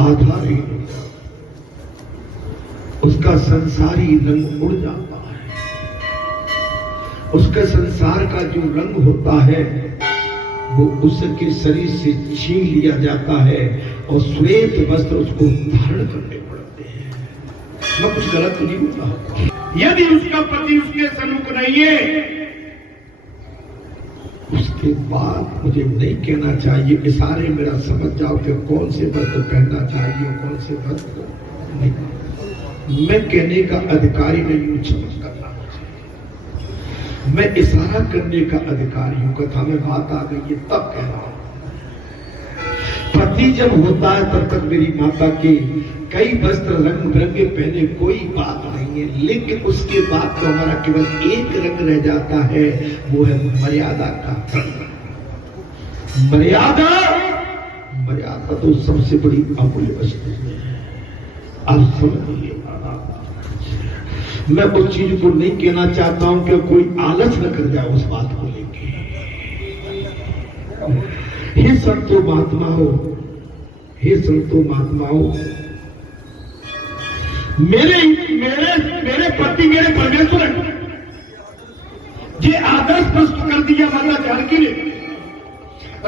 आधार ही नहीं, उसका संसारी रंग उड़ जाता है। उसके संसार का जो रंग होता है वो उसके शरीर से छीन लिया जाता है और श्वेत वस्त्र उसको धारण करने पड़ते हैं। मैं कुछ गलत तो नहीं होता। यदि उसका पति उसके सन्मुख नहीं है, उसके बाद मुझे नहीं कहना चाहिए, इशारे मेरा समझ जाओ कि कौन से वस्त्र पहनना चाहिए कौन से वस्त्र नहीं। मैं कहने का अधिकारी नहीं हूं, समझ करना मुझे। मैं इशारा करने का अधिकारी हूं। कथा में बात आ गई है तब कह रहा हूं। पति जब होता है तब तक मेरी माता के कई वस्त्र रंग बिरंगे पहने कोई बात नहीं है, लेकिन उसके बाद तो हमारा केवल एक रंग रह जाता है, वो है मर्यादा का रंग। मर्यादा मर्यादा तो सबसे बड़ी अमूल्य वस्तु है। आप समझिए, मैं उस चीज को नहीं कहना चाहता हूं कि कोई आलस न कर जाए उस बात को लेके। हे संतो महात्माओं, हे संतो महात्माओं, मेरे मेरे मेरे पति मेरे परमेश्वर है। ये आदर्श प्रस्तुत कर दिया माता जानकी ने।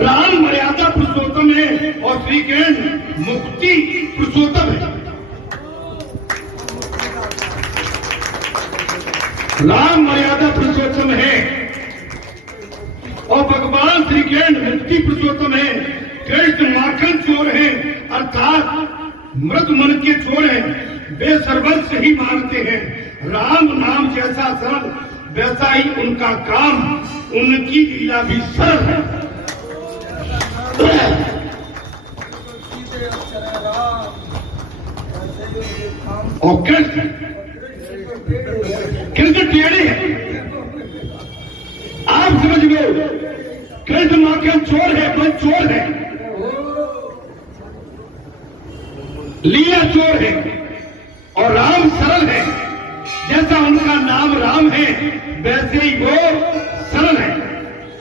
राम मर्यादा पुरुषोत्तम है और श्री कृष्ण मुक्ति पुरुषोत्तम है। राम मर्यादा पुरुषोत्तम है और भगवान श्री कृष्ण मुक्ति पुरुषोत्तम है। कृष्ण माखन चोर है, अर्थात मृत मन के चोर है। वे सर्वस्व ही मानते हैं। राम नाम जैसा सरल वैसा ही उनका काम, उनकी लीला भी सरल है। और कृष्ण टेढ़े हैं। आप समझ लो, कृष्ण माखन चोर है, मन चोर है, लीला चोर है और राम सरल है। जैसा उनका नाम राम है वैसे ही वो सरल है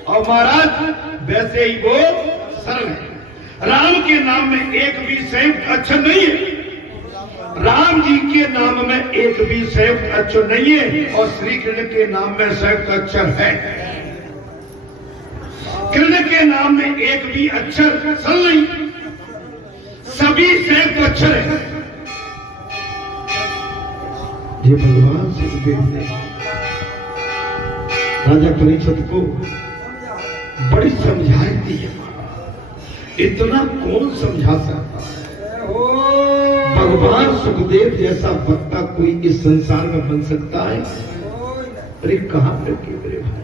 और महाराज वैसे ही वो सरल है। राम के नाम में एक भी संयुक्त अक्षर नहीं है। राम जी के नाम में एक भी संयुक्त अक्षर नहीं है और श्री कृष्ण के नाम में संयुक्त अक्षर है। कृष्ण के नाम में एक भी अक्षर सरल नहीं, सभी संयुक्त अक्षर है। ये भगवान सुखदेव ने राजा परीक्षित को बड़ी समझाई दी है। इतना कौन समझा सकता है? भगवान सुखदेव जैसा वक्ता कोई इस संसार में बन सकता है? अरे कहां लगे मेरे भाई,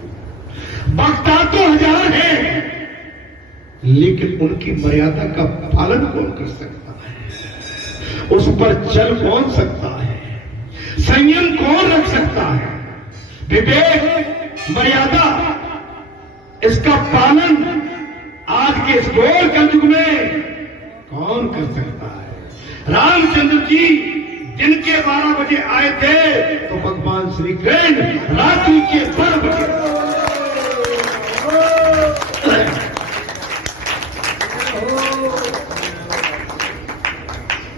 वक्ता तो हजार है, लेकिन उनकी मर्यादा का पालन कौन कर सकता है? उस पर चल कौन सकता है? संयम कौन रख सकता है? विवेक, मर्यादा, इसका पालन आज के इस घोर कलयुग में कौन कर सकता है? रामचंद्र जी दिन के 12 बजे आए थे तो भगवान श्री कृष्ण रात्रि के 12 बजे।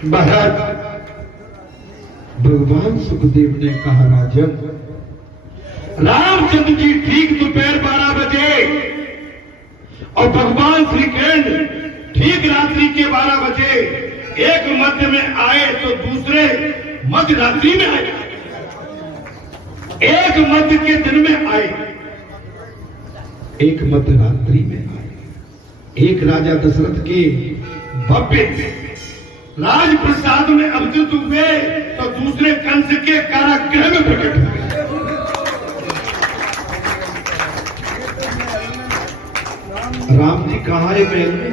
महाराज भगवान सुखदेव ने कहा, राजन, रामचंद्र जी ठीक दोपहर 12 बजे और भगवान श्री कृष्ण ठीक रात्रि के 12 बजे, एक मध्य में आए तो दूसरे मध्य रात्रि में आए, एक मध्य के दिन में आए, एक मध्य रात्रि में आए। एक राजा दशरथ के भव्य राज प्रसाद में अवतरित हुए तो दूसरे कंस के कारागृह में प्रकट हुए। राम जी कहाँ है? महल में।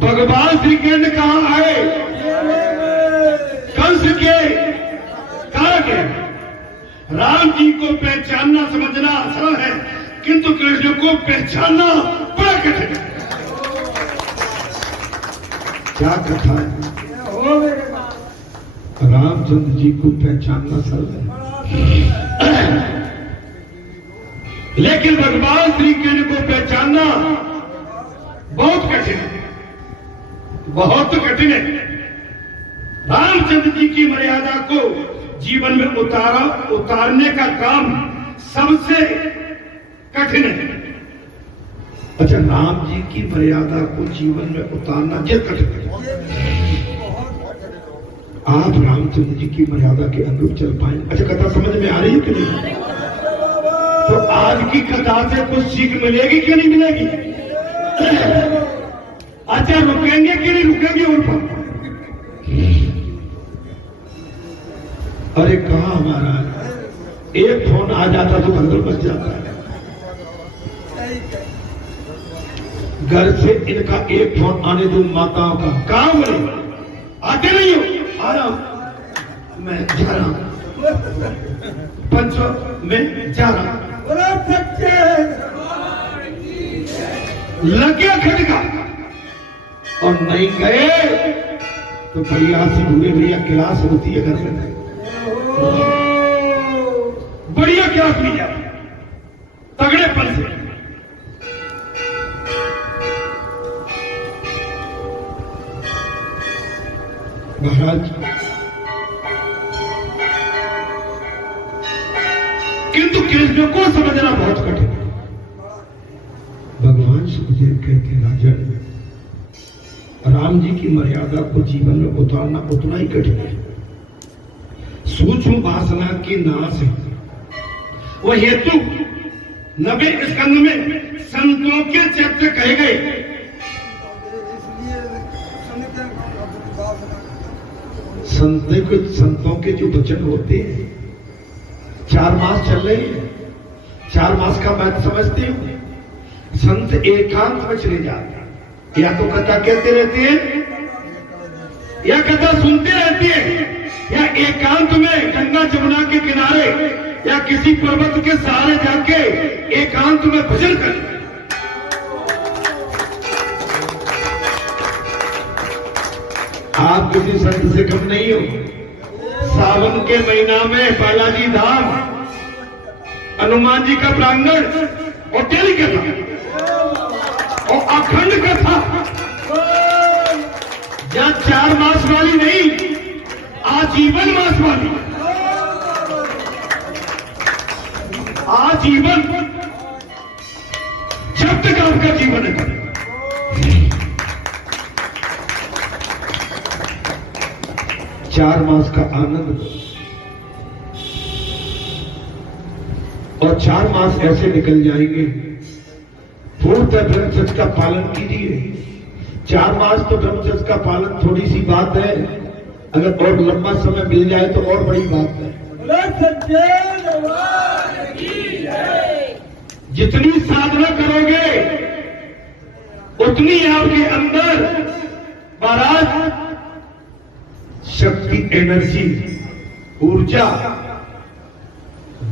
भगवान श्री कृष्ण कहाँ आए? कंस के कारागृह। राम जी को पहचानना समझना आसान है, किंतु कृष्ण को पहचानना बड़ा कठिन है। क्या कथा है? रामचंद्र जी को पहचानना सरल है, लेकिन भगवान श्री कृष्ण को पहचानना बहुत कठिन है। बहुत कठिन है। रामचंद्र जी की मर्यादा को जीवन में उतारने का काम सबसे कठिन है। अच्छा, राम जी की मर्यादा को जीवन में उतारना ये कठिन है। आप रामचंद्र जी की मर्यादा के अनुरूप चल पाए? अच्छा, कथा समझ में आ रही है कि नहीं? तो आज की कथा से कुछ सीख मिलेगी कि नहीं मिलेगी? अच्छा, रुकेंगे कि नहीं रुकेंगे उन पर? अरे कहा हमारा एक फोन आ जाता तो भगदड़ बच जाता है। घर से इनका एक फोन आने दो माताओं का। कहां बोले आते नहीं हो? आ रहा हूं, मैं जा रहा हूं, पंचो में जा रहा हूं। लगे खटका और नहीं गए तो भैया से भूले भैया क्लास होती है घर में। बढ़िया क्लास ली जाए तगड़ेपन से। महाराज, किंतु कृष्ण को समझना बहुत कठिन है। भगवान सुखदेव कहते हैं, राजन, राम जी की मर्यादा को जीवन में उतारना उतना ही कठिन है। सूक्ष्म वासना की नाश है वो हेतु 90 स्कंद में संतों के चरित्र कहे गए। संतों के जो वचन होते हैं, 4 मास चल रहे हैं, 4 मास का मैं समझती हूँ। संत एकांत में चले जाते हैं, या तो कथा कहते रहते हैं या कथा सुनते रहती है, या एकांत में गंगा जमुना के किनारे या किसी पर्वत के सहारे जाके एकांत में भजन करते। आप किसी संत से कम नहीं हो। सावन के महीना में बालाजी धाम, हनुमान जी का प्रांगण और टेली कथा और अखंड कथा, या 4 मास वाली नहीं, आजीवन मास वाली, आजीवन, जब तक आपका जीवन है। 4 मास का आनंद, और 4 मास ऐसे निकल जाएंगे। पूर्णतः ब्रह्मचर्य का पालन कीजिए। 4 मास तो ब्रह्मचर्य का पालन थोड़ी सी बात है, अगर और लंबा समय मिल जाए तो और बड़ी बात है। जितनी साधना करोगे उतनी आपके अंदर महाराज शक्ति, एनर्जी, ऊर्जा,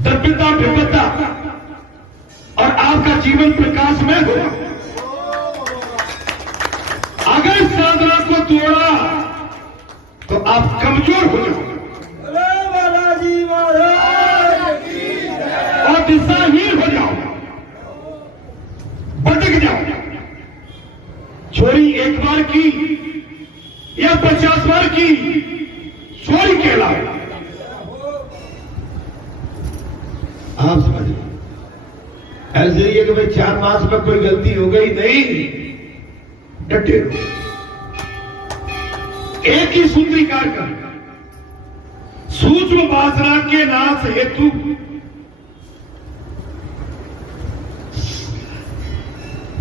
दिव्यता, विविधता और आपका जीवन प्रकाशमय होगा। अगर साधना को तोड़ा तो आप कमजोर हो जाओगे और दिशाहीन हो जाओगे, भटक जाओगे। चोरी एक बार की या 50 बार की चोरी कहलाए। आप समझिए, ऐसे ही है कि भाई 4 मास में कोई गलती हो गई नहीं, डटे रहो। एक ही सूत्रीकार का सूक्ष्म वासना के नाश हेतु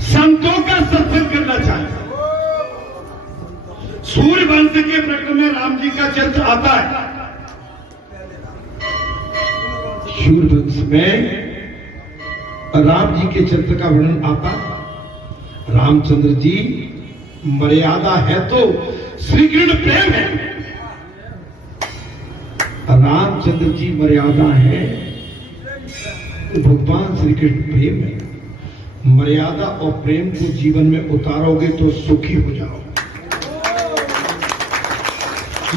संतों का सत्संग करना चाहिए। सूर्य वंश के प्रकरण में राम जी का चरित्र आता है। सूर्य वंश में राम जी के चरित्र का वर्णन आता। रामचंद्र जी मर्यादा है तो श्री कृष्ण प्रेम है। रामचंद्र जी मर्यादा है तो भगवान श्री कृष्ण प्रेम है। मर्यादा और प्रेम को जीवन में उतारोगे तो सुखी हो जाओगे।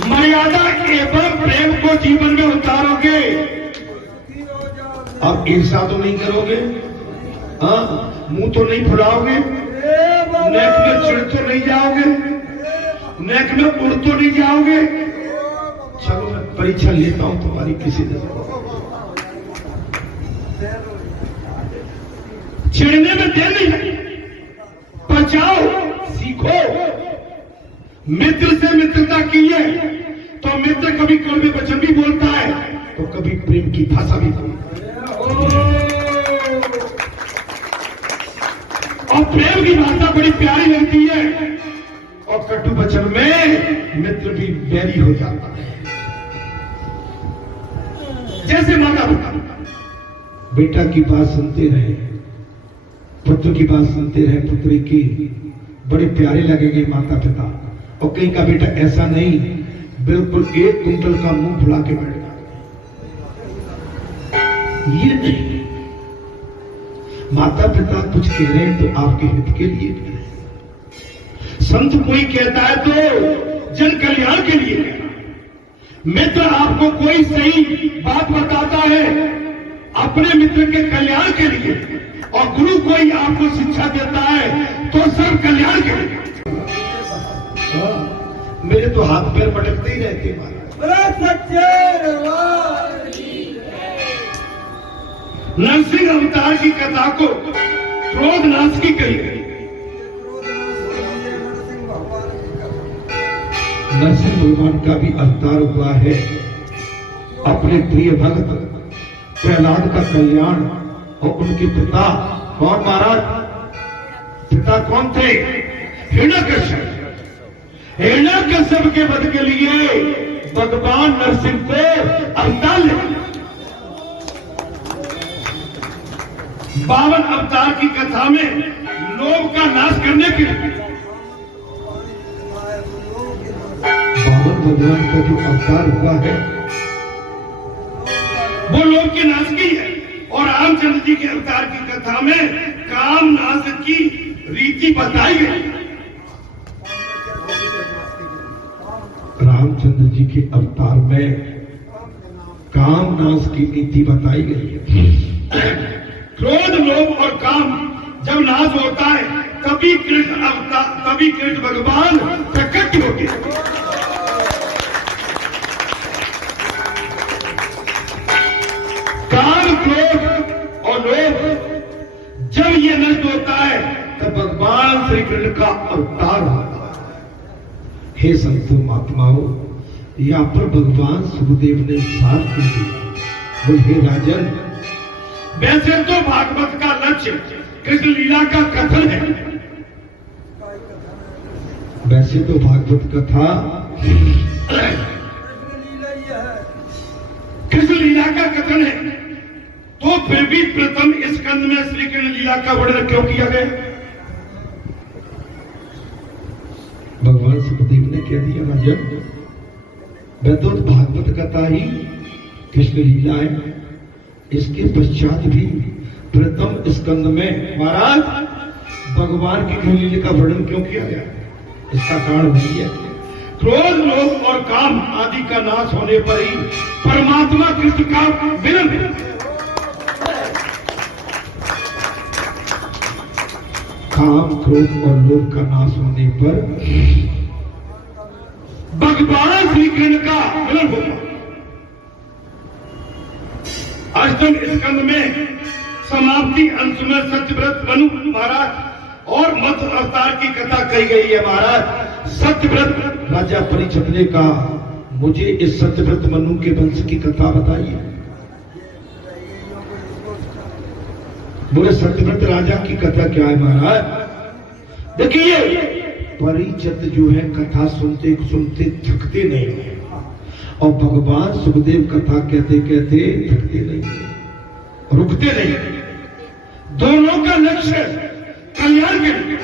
मर्यादा एवं प्रेम को जीवन में उतारोगे। आप ईर्षा तो नहीं करोगे, हाँ, मुंह तो नहीं फुलाओगे, नेक में चिढ़ तो नहीं जाओगे, नेक में उड़ तो नहीं जाओगे? चलो मैं परीक्षा लेता हूं तुम्हारी किसी दिन। चिढ़ने में देर नहीं है, बचाओ, सीखो। मित्र से मित्रता कीजिए तो मित्र कभी कड़वे वचन भी बोलता है तो कभी प्रेम की भाषा भी बोलता है। और प्रेम की भाषा बड़ी प्यारी लगती है, और कटु वचन में मित्र भी बैरी हो जाता है। जैसे माता पिता बेटा की बात सुनते रहे, पुत्र की बात सुनते रहे, पुत्री की बड़े प्यारे लगेंगे माता पिता। और कहीं का बेटा ऐसा नहीं, बिल्कुल 1 कुंटल का मुंह फुला के बैठ जाता। ये नहीं, माता पिता कुछ कह रहे हैं तो आपके हित के लिए कह रहे हैं। संत कोई कहता है तो जन कल्याण के लिए। मित्र आपको कोई सही बात बताता है अपने मित्र के कल्याण के लिए, और गुरु कोई आपको शिक्षा देता है तो सब कल्याण के लिए। मेरे तो हाथ पैर पटकते ही रहते महाराज। नरसिंह अवतार की कथा को क्रोध नाश की कही गई। नरसिंह भगवान का भी अवतार हुआ है, अपने प्रिय भक्त प्रहलाद का कल्याण। और उनके पिता कौन महाराज? पिता कौन थे? हिरण्यकश्यप। हिरण्यकश्यप के वध के लिए भगवान नरसिंह को अवतार ले। 52 अवतार की कथा में लोभ का नाश करने के लिए 52 भगवान का जो अवतार हुआ है वो लोभ के नाश की है। और रामचंद्र जी के अवतार की कथा में काम नाश की रीति बताई गई। रामचंद्र जी के अवतार में काम नाश की नीति बताई गई है। क्रोध, लोभ और काम जब नाश होता है तभी कृष्ण अवतार, तभी कृष्ण भगवान प्रकट होते हैं। काम, क्रोध और लोभ जब ये नष्ट होता है तब भगवान श्री कृष्ण का अवतार होता है। हे संतो महात्माओं, यहाँ पर भगवान सुखदेव ने साथ कर दिया। बोले हे राजन, वैसे तो भागवत का लक्ष्य कृष्ण लीला का कथन है। वैसे तो भागवत कथा कृष्ण लीला का कथन है, तो फिर भी प्रथम स्कंद में श्री कृष्ण लीला का वर्णन क्यों किया गया? भगवान सुखदेव ने कह दिया राजन, वह तो भागवत कथा ही कृष्ण लीला है। इसके पश्चात भी प्रथम स्कंद में महाराज भगवान की कृष्ण लीला का वर्णन क्यों किया गया? इसका कारण वही है, क्रोध, लोभ और काम आदि का नाश होने पर ही परमात्मा कृष्ण का मिलन है। काम, क्रोध और लोभ का नाश होने पर भगवान श्री कृष्ण का मिलन होगा। अष्टम स्कंद में समाप्ति अंश में सत्यव्रत मनु महाराज और मत अवतार की कथा कही गई है। महाराज सत्यव्रत राजा परीक्षित ने कहा, मुझे इस सत्यव्रत मनु के वंश की कथा बताइए। बोले सत्यव्रत राजा की कथा क्या है महाराज? देखिए, परीक्षित जो है कथा सुनते सुनते थकते नहीं है, और भगवान सुखदेव कथा कहते कहते थकते नहीं, रुकते नहीं। दोनों का लक्ष्य कल्याण के लिए।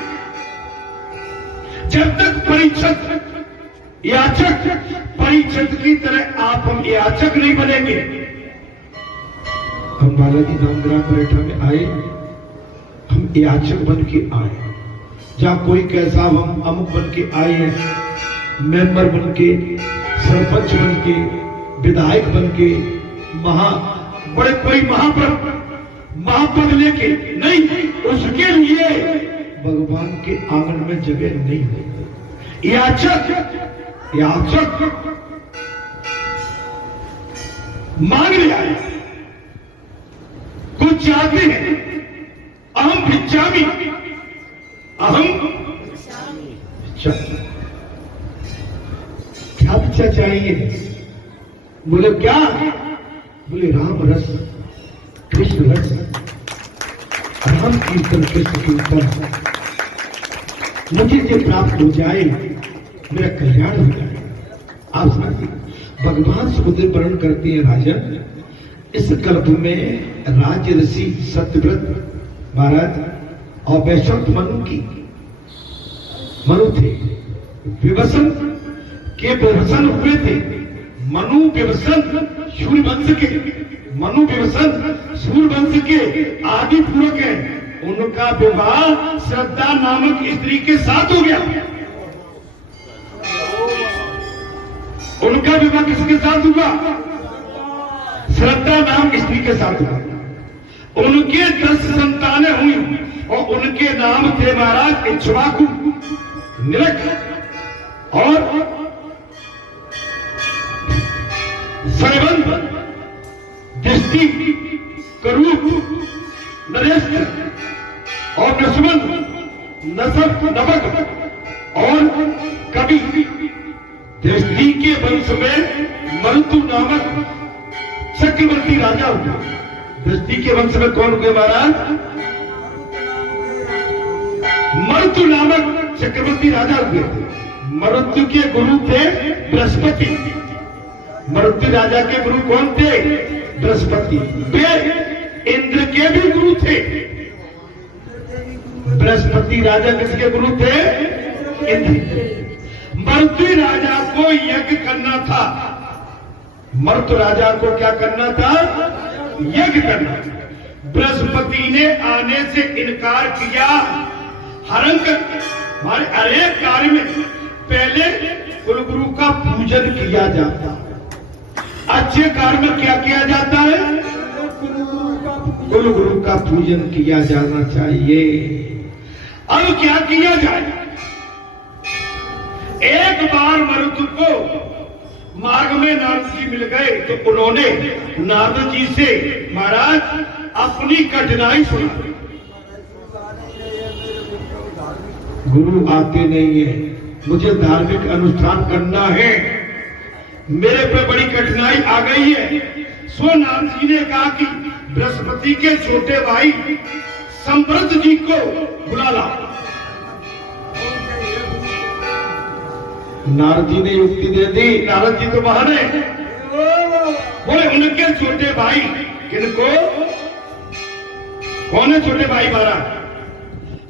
जब तक परीक्षित याचक परीक्षित की तरह आप हम याचक नहीं बनेंगे। हम बालाजी धाम ग्राम परेठा में आए, हम याचक बन के आए। जहां कोई कैसा हम अमुक बन के आए हैं, मेंबर बन के, सरपंच बन के, विधायक बन के, बड़े कोई महापद लेके नहीं, उसके लिए भगवान के आंगन में जगह नहीं है। याचक मांगने आए, कुछ चाहते हैं। अहम भिक्षामि, क्या भिक्षा चाहिए? बोले क्या? बोले राम रस, कृष्ण रस, राम कीर्तन, कृष्ण कीर्तन, मुझे ये प्राप्त हो जाए, मेरा कल्याण हो जाए। आप समझिए, भगवान सुखदेव वर्णन करते हैं राजन, इस कल्प में राज्य ऋषि सत्यव्रत महाराज और वैश्वत मनु थे, विवसन के विवसन हुए थे। मनु विवसन सूर्यवंश के, मनु विवसन सूर्यवंश के आदि पूर्वक है। उनका विवाह श्रद्धा नामक स्त्री के साथ हो गया। उनका विवाह किसके साथ हुआ? श्रद्धा नाम स्त्री के साथ हुआ। उनके 10 संतानें हुई और उनके नाम थे महाराज इक्ष्वाकु, निरख और सरबंध, दृष्टि, करूप, नरेश और नसबंध, नसब, नवक और कवि। दृष्टि के वंश में मरुतु नामक चक्रवर्ती राजा हुआ। दृष्टि के वंश में कौन हुए महाराज? मरुतु नामक चक्रवर्ती राजा हुए थे। मरुतु के गुरु थे बृहस्पति। मरुतु राजा के गुरु कौन थे? बृहस्पति। वे इंद्र के भी गुरु थे। बृहस्पति राजा किसके गुरु थे? इंद्र। मरुतु राजा को यज्ञ करना था। मरुतु राजा को क्या करना था? यज्ञ करना। बृहस्पति ने आने से इनकार किया। हरंक हमारे अरे कार्य में पहले कुलगुरु का पूजन किया जाता। अच्छे कार्य में क्या किया जाता है? कुलगुरु का पूजन किया जाना चाहिए। अब क्या किया जाए? एक बार मरुतु को मार्ग में नारद जी मिल गए तो उन्होंने नारद जी से महाराज अपनी कठिनाई सुनी। गुरु आते नहीं है, मुझे धार्मिक अनुष्ठान करना है, मेरे पे बड़ी कठिनाई आ गई है। सो नारद जी ने कहा कि बृहस्पति के छोटे भाई संप्रत जी को बुला ला। नारद जी ने युक्ति दे दी। नारद जी तो बहाने बोले उनके छोटे भाई किनको? कौन है छोटे भाई महाराज?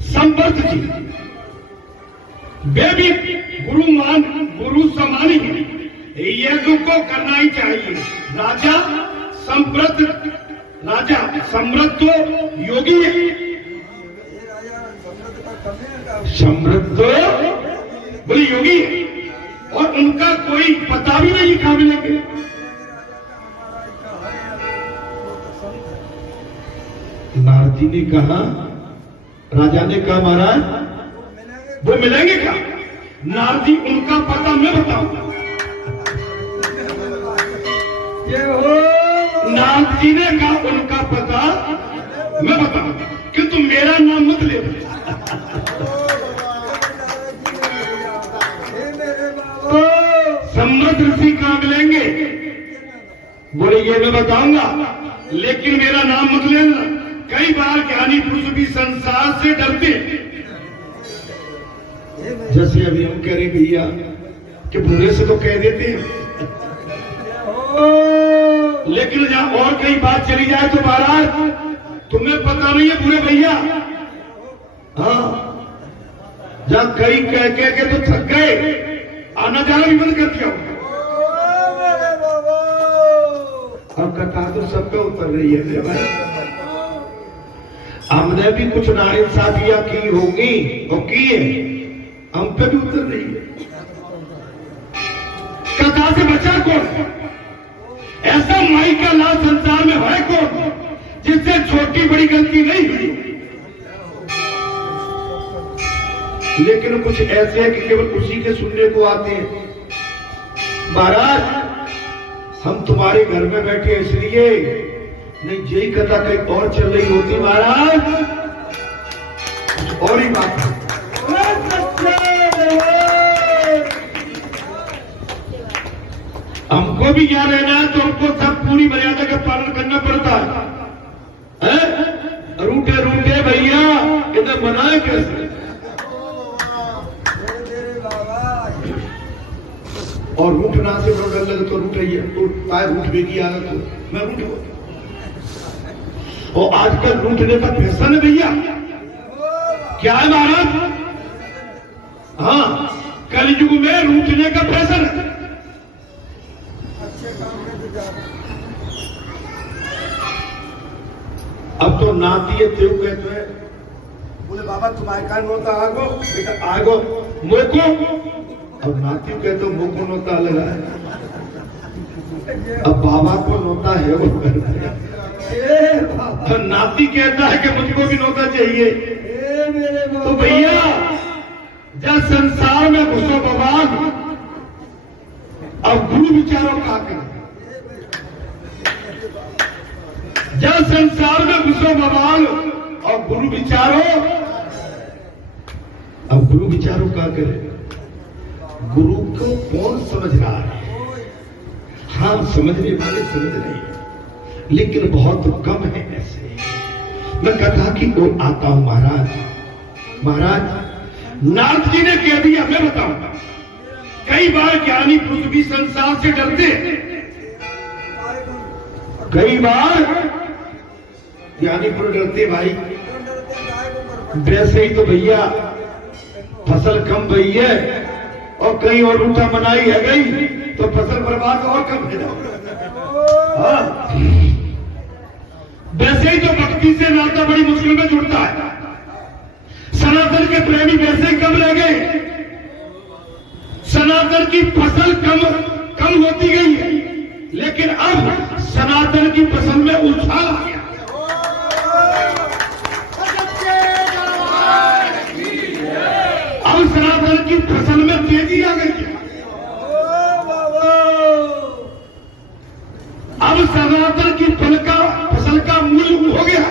संप्रत जी। वे भी गुरु समान ही है, यज्ञ को करना ही चाहिए। राजा सम्रत तो योगी है। सम्रत तो बोले योगी है और उनका कोई पता भी नहीं कहां मिलेंगे। नारद जी ने कहा, राजा ने कहा महाराज वो मिलेंगे क्या? नारद जी उनका पता मैं बताऊंगा। नारद जी ने कहा उनका पता मैं बताऊंगा, किंतु मेरा नाम मत ले। सम्मत ऋषि कहां मिलेंगे? बोले ये मैं बताऊंगा, लेकिन मेरा नाम मत लेना। कई बार ज्ञानी पुरुष भी संसार से डरते हैं। जैसे अभी हम कह रहे भैया कि बुरे से तो कह देते हैं, लेकिन जहां और कई बात चली जाए तो महाराज तुम्हें पता नहीं है बुरे भैया। हाँ, जहां कई कह के तो थक गए, आना जाना भी बंद कर दिया। अब कथा तो सब पे उतर रही है मेरे भाई। हमने भी कुछ नाइंसाफियां की होंगी और की है, हम पे भी उतर रही है। कथा से बचा कौन? ऐसा माई का लाल संसार में है कौन जिससे छोटी बड़ी गलती नहीं हुई? लेकिन कुछ ऐसे हैं कि केवल उसी के सुनने को आते हैं। महाराज, हम तुम्हारे घर में बैठे इसलिए नहीं, यही कथा कहीं और चल रही होती महाराज, और ही बात है। हमको भी क्या रहना है, तो हमको सब पूरी मर्यादा का पालन करना पड़ता है। रूठे रूठे भैया इधर मनाए कैसे? और रूठना से डर लगे तो रूठ रही है, तो ताय रूठने की आदत हो, मैं रूठ। और आजकल रूठने का फैशन है भैया, क्या है महाराज? हाँ, कलयुग में रूठने का फैशन है। अब तो नाती है तेव कहते हैं, बोले बाबा तुम्हारे कान नोता आगो, बेटा आगो मोको। अब नाती कहते मोको नोता लगा है, अब बाबा को नोता है वो करता है। तो नाती कहता है कि मुझको भी नोता चाहिए। तो भैया जब संसार में घुसो भगवान, अब गुरु विचारों का करें। जब संसार में घुसो भगवान और गुरु विचारो, अब गुरु विचारों का करें। गुरु को कौन समझ रहा है? हाँ, समझने वाले समझ रहे हैं, लेकिन बहुत कम है ऐसे। मैं कथा की ओर आता हूं। महाराज नारद जी ने कह दिया, मैं बताऊंगा। कई बार ज्ञानी पुरुष भी संसार से डरते हैं, कई बार ज्ञानी पुरुष डरते भाई। वैसे ही तो भैया फसल कम भई है और कहीं और रूठा मनाई है गई तो फसल बर्बाद और कम हो जाओ। हाँ, वैसे ही तो भक्ति से नाता बड़ी मुश्किल में जुड़ता है। सनातन के प्रेमी वैसे ही कम रह गए, सनातन की फसल कम होती गई है, लेकिन अब सनातन की फसल में उछाल आ गया। अब सनातन की फसल में तेजी आ गई है। अब सनातन की फसल का मूल्य हो गया।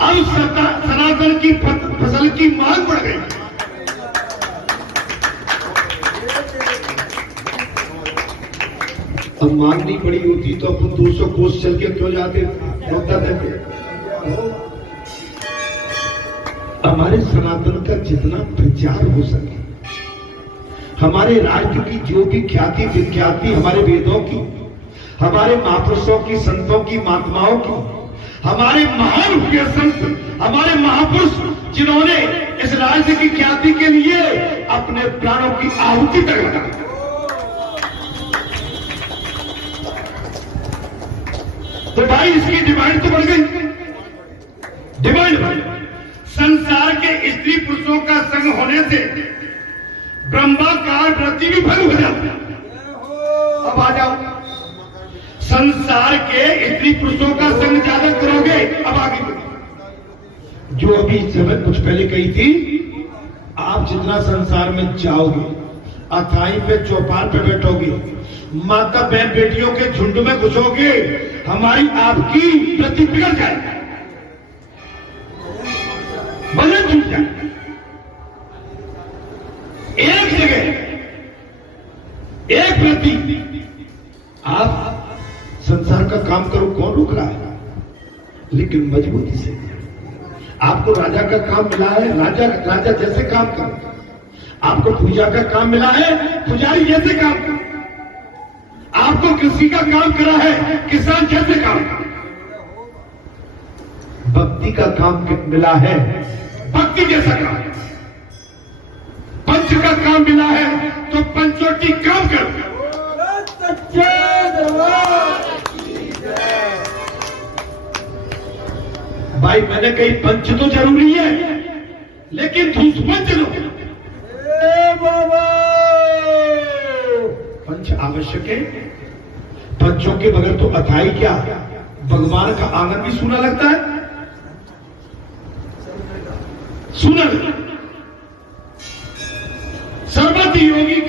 अब सनातन की फसल की मांग बढ़ गई। अब मांग नहीं पड़ी होती तो अपन 200 कोस चल के क्यों जाते? रोकता थे। हमारे सनातन का जितना प्रचार हो सके, हमारे राज्य की जो भी ख्याति विख्याति, हमारे वेदों की, हमारे महापुरुषों की, संतों की, महात्माओं की, हमारे महान हुए संत, हमारे महापुरुष जिन्होंने इस राज्य की ख्याति के लिए अपने प्राणों की आहुति तक लगा दी। तो भाई इसकी डिमांड तो बढ़ गई। डिमांड संसार के स्त्री पुरुषों का संग होने से ब्रह्माकार वृत्ति भी भंग हो जाती है। अब आ जाओ, संसार के स्त्री पुरुषों का संग ज्यादा करोगे, अब आगे बढ़ो। जो अभी समय कुछ पहले कही थी, आप जितना संसार में जाओगे, अथाई पे चौपाल पे बैठोगे, माता बहन बेटियों के झुंड में घुसोगे, हमारी आपकी वृत्ति बिगड़ जाएगी, वजन छूट जाए। एक जगह एक वृत्ति आप संसार का काम करो, कौन रोक रहा है? लेकिन मजबूती से। आपको राजा का काम मिला है, राजा जैसे काम करो। आपको पूजा का काम मिला है, पुजारी जैसे काम करो। आपको कृषि का काम करा है, किसान जैसे काम करो। भक्ति का काम मिला है, भक्ति जैसा काम। पंच का काम मिला है तो पंचोटी काम करो। भाई मैंने कही पंच तो जरूरी है, लेकिन धूस पंच लो। पंच आवश्यक है। पंचों के बगैर तो अथाई क्या, भगवान का आंगन भी सूना लगता है, सूना लगता है।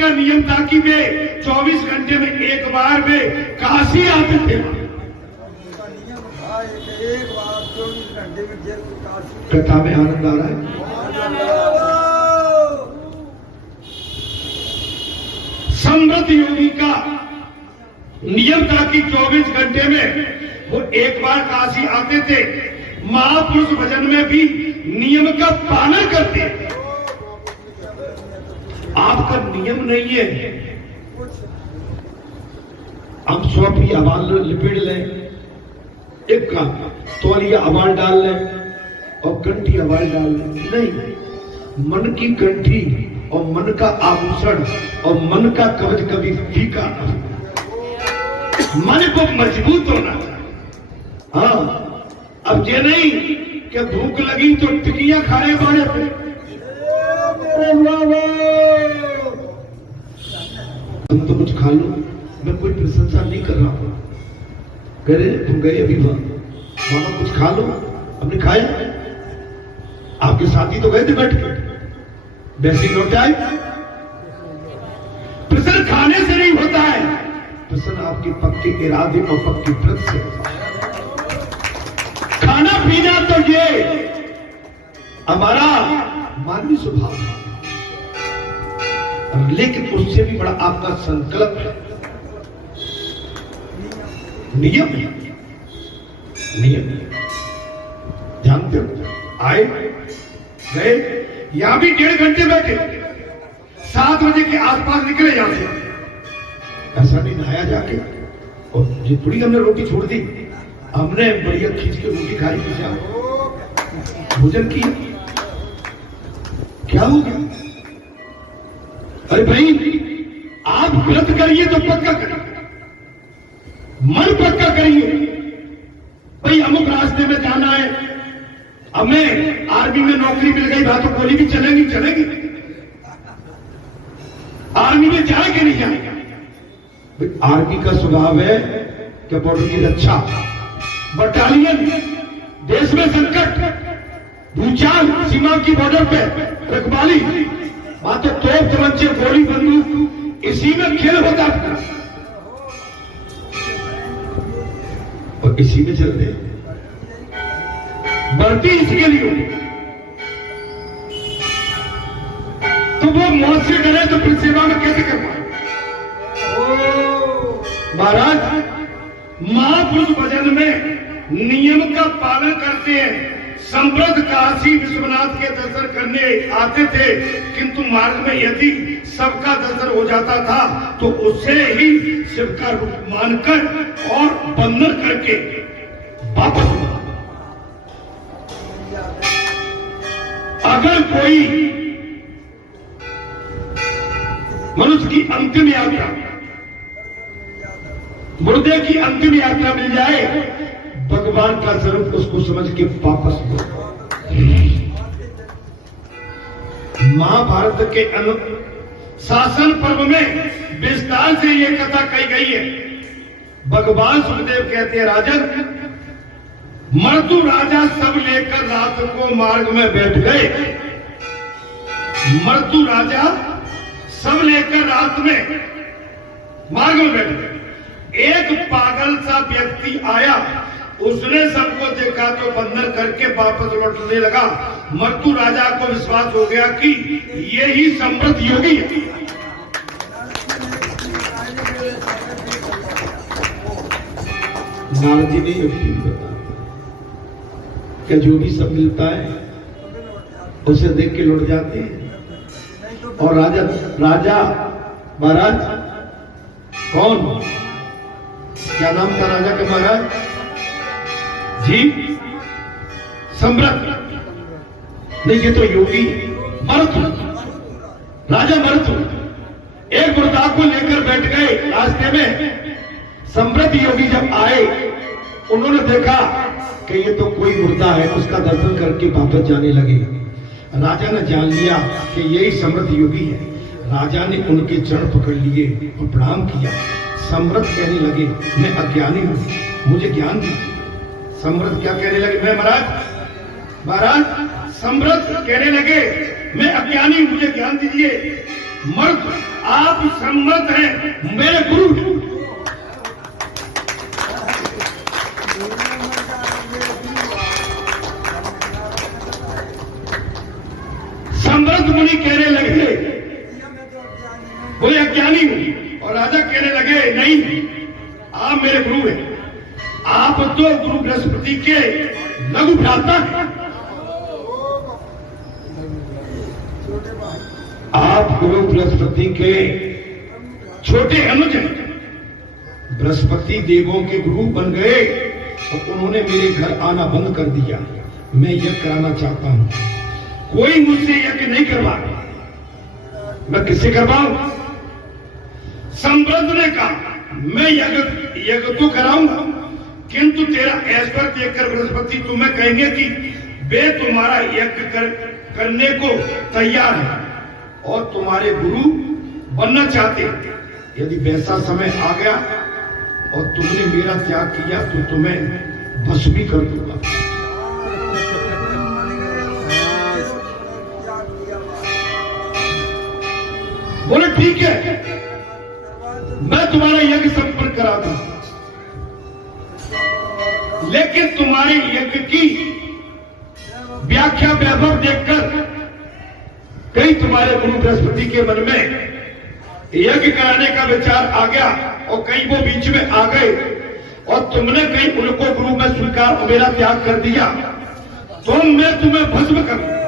का नियम था कि वे 24 घंटे में एक बार वे काशी आते थे। कथा में आनंद आ रहा है। समृद्ध योगी का नियम था कि 24 घंटे में वो एक बार काशी आते थे। महापुरुष भजन में भी नियम का पालन करते। आपका नियम नहीं है, हम स्वप्री अबाल लिपेट लें, एक का तौलिया अबाल डाल लें और कंठी अबाल डाल लें। नहीं, मन की कंठी और मन का आभूषण और मन का कवच कभी फीका नहीं। मन को मजबूत होना चाहिए। हाँ, अब ये नहीं कि भूख लगी तो टिकियां खाने पड़े थे। तुम तो कुछ खा लो, मैं कोई प्रशंसा नहीं कर रहा हूं। कह रहे तुम गए अभी मामा कुछ खा लो, हमने खाया। आपके साथी तो गए थे बैठ के, वैसे लौट आए। प्रसन्न खाने से नहीं होता है, प्रसन्न आपके पक्के इरादे और पक्की व्रत से होता है। खाना पीना तो ये हमारा मानवीय स्वभाव है, लेकिन उससे भी बड़ा आपका संकल्प है, नियम है। नियम जानते हो, आए गए, यहां भी 1.5 घंटे बैठे, 7 बजे के आसपास निकले यहां से। ऐसा नहीं नहाया जाके, और जितनी हमने रोटी छोड़ दी, हमने बढ़िया खींच के रोटी खाई, भोजन किया। क्या हो गया? अरे भाई, आप व्रत करिए तो पक्का करिए, मन पक्का करिए। भाई अमुक रास्ते में जाना है, हमें आर्मी में नौकरी मिल गई, बात तो गोली भी चलेगी चलेगी। आर्मी में जाए कि नहीं जाएगा? आर्मी का स्वभाव है कि बॉर्डर की रक्षा, बटालियन, देश में संकट, भूचाल, सीमा की बॉर्डर पे रखवाली, वहां तो तोप तमंचे गोली बंदूक इसी में खेल होता था, और इसी में चल रहे। भर्ती इसके लिए होगी, तो वो मौत से डरे तो फिर सेवा में कैसे कर पाए? महाराज, महापुरुष भजन में नियम का पालन करते हैं। संप्रद काशी विश्वनाथ के दर्शन करने आते थे, किंतु मार्ग में यदि सबका दर्शन हो जाता था तो उसे ही शिव का रूप मानकर और बंधन करके वापस। अगर कोई मनुष्य की अंतिम यात्रा, मुर्दे की अंतिम यात्रा मिल जाए, भगवान का स्वरूप उसको समझ के वापस लो। महाभारत के शासन पर्व में विस्तार से ये कथा कही गई है। भगवान सुखदेव कहते हैं, राजन, मर्दू राजा सब लेकर रात को मार्ग में बैठ गए। मर्दू राजा सब लेकर रात में मार्ग में बैठ गए। एक पागल सा व्यक्ति आया, उसने सबको देखा तो बंधन करके वापस लौटने लगा। मर्दू राजा को विश्वास हो गया कि ये ही समृद्ध योगी है। नारद जी ने ये बताया कि जो भी सब मिलता है उसे देख के लौट जाते हैं। और राजा महाराज कौन, क्या नाम था राजा के महाराज जी? सम्राट नहीं, ये तो योगी मरुथु, राजा मरुथु एक मुर्दा को लेकर बैठ गए रास्ते में। समृद्ध योगी जब आए, उन्होंने देखा कि ये तो कोई मुर्दा है, उसका दर्शन करके वापस जाने लगे। राजा ने जान लिया कि यही समृद्ध योगी है। राजा ने उनके चरण पकड़ लिए और प्रणाम किया। समृद्ध कहने लगे, मैं अज्ञानी हूं, मुझे ज्ञान दीजिए। समृद्ध क्या कहने लगे? मैं महाराज समृद्ध कहने लगे, मैं अज्ञानी, मुझे ज्ञान दीजिए। मर्द, आप सम्मत हैं, मेरे गुरु हैं। सम्राट मुनि कहने लगे वो अज्ञानी हूं, और राजा कहने लगे नहीं, आप मेरे गुरु हैं। आप तो गुरु बृहस्पति के लघु भ्राता हैं, आप गुरु बृहस्पति के छोटे अनुज हैं। बृहस्पति देवों के गुरु बन गए और उन्होंने मेरे घर आना बंद कर दिया। मैं यज्ञ कराना चाहता हूं, कोई मुझसे यज्ञ नहीं करवा, मैं किससे करवाऊं? सम्राट ने कहा मैं यज्ञ तो कराऊंगा, किंतु तेरा ऐश्वर्य देखकर बृहस्पति तुम्हें कहेंगे कि वे तुम्हारा यज्ञ करने को तैयार है और तुम्हारे गुरु बनना चाहते हैं। यदि वैसा समय आ गया और तुमने मेरा त्याग किया तो तुम्हें भस्म भी कर दूंगा। बोले ठीक है, मैं तुम्हारा यज्ञ संपन्न करा दूं, लेकिन तुम्हारे यज्ञ की व्याख्या वैभव देखकर कहीं तुम्हारे गुरु बृहस्पति के मन में यज्ञ कराने का विचार आ गया और कहीं वो बीच में आ गए और तुमने कहीं उनको गुरु में स्वीकार और मेरा त्याग कर दिया, तो मैं तुम्हें भस्म करूं।